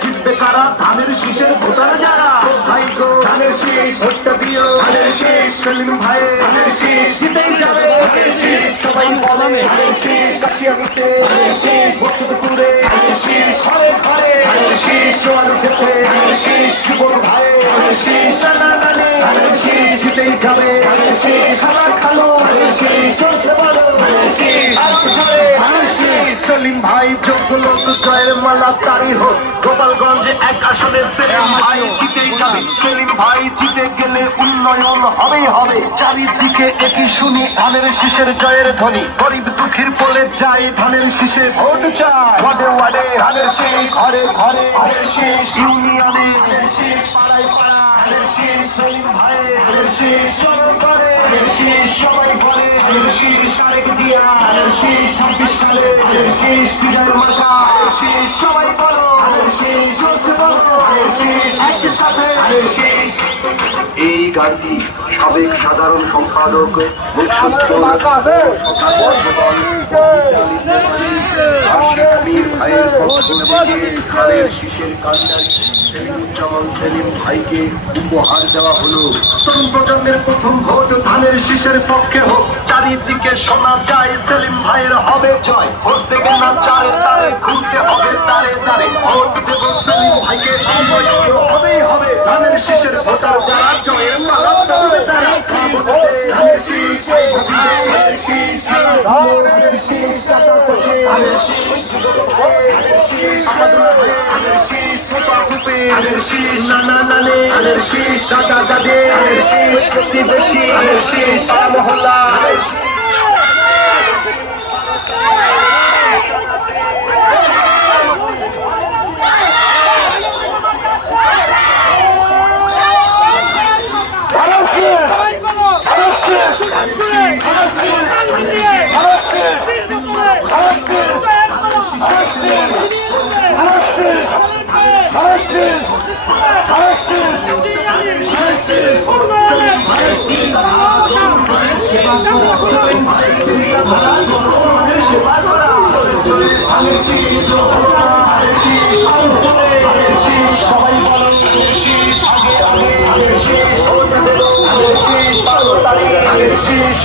জিতবে কারা? ধানের শীষের ভোটার যারা। ভাই গো ধানের শীষ ভোটটা দিও, ধানের শীষ সেলিম ভাই, ধানের শীষ জিতেই যাবে, ধানের শীষ সবাই বলে, ধানের শীষ কাশিয়ানিতে, ধানের শীষ বসুদপুরে, ধানের শীষ ঘরে ঘরে, ধানের শীষ জোয়ার উঠেছে, ধানের শীষ যুবক ভাই, ধানের শীষ নানা নানি, ধানের শীষ জিতেই যাবে, ধানের শীষ খালা খালো, ধানের শীষ চলছে বলো, ধানের শীষ আরো জোরে, ধানের শীষ সেলিম ভাই যোগ্য লোক জয়ের মালা তারি হোক। গোপালগঞ্জে এক আসনে সেলিম ভাই জিতেই যাবে, সেলিম ভাই জিতে গেলে উন্নয়ন হবেই হবে। চারিদিকে একই শুনি ধানের শীষের জয়ের ধ্বনি, গরিব দুঃখীর বলে যায় ধানের শীষে ভোট চায়। ওয়ার্ডে ওয়ার্ডে ধানের শীষ, ঘরে ঘরে ধানের শীষ, ইউনিয়নে ধানের শীষ, পাড়ায় পাড়া ধানের শীষ, সেলিম ভাই ধানের শীষ চলো করে, ধানের শীষ সবাই বলে, ধানের শীষ আরেক জিয়া, ধানের শীষ 26 সালে, ধানের শীষ বিজয়ের মার্কা, ধানের শীষ সবাই বলো, ধানের শীষ চলছে বলো, ধানের শীষ একসাথে, ধানের শীষ। এই গানটি সাবেক সাধারণ সম্পাদক ভাইয়ের পক্ষ থেকে ধানের শীষের কান্ডারি সেলিমুজ্জামান সেলিম ভাইকে উপহার দেওয়া হলো। তরুণ প্রজন্মের প্রথম ভোট ধানের শীষের পক্ষে হোক। চারিদিকে শোনা যায় সেলিম ভাইয়ের হবে জয়। ভোট দেবেন না চারে তারে, ঘুরতে হবে তারে তারে, ভোট দেব সেলিম ভাইকে, হবেই হবে ধানের শীষের ভোটার যারা, জয়ের মালা পড়বে তারা। ধানের শীষ, ধানের শীষ, ধানের শীষ, চাচা চাচি, ধানের শীষ, ধানের শীষ, ধানের শীষ, ধানের শীষ, নানা নানি, ধানের শীষ, দাদা দাদি, ধানের শীষ, প্রতিবেশী, ধানের শীষ, পাড়া মহল্লা, ধানের শীষ। সবাই বলো শীষ আগে আগে, শীষ ধানের শীষ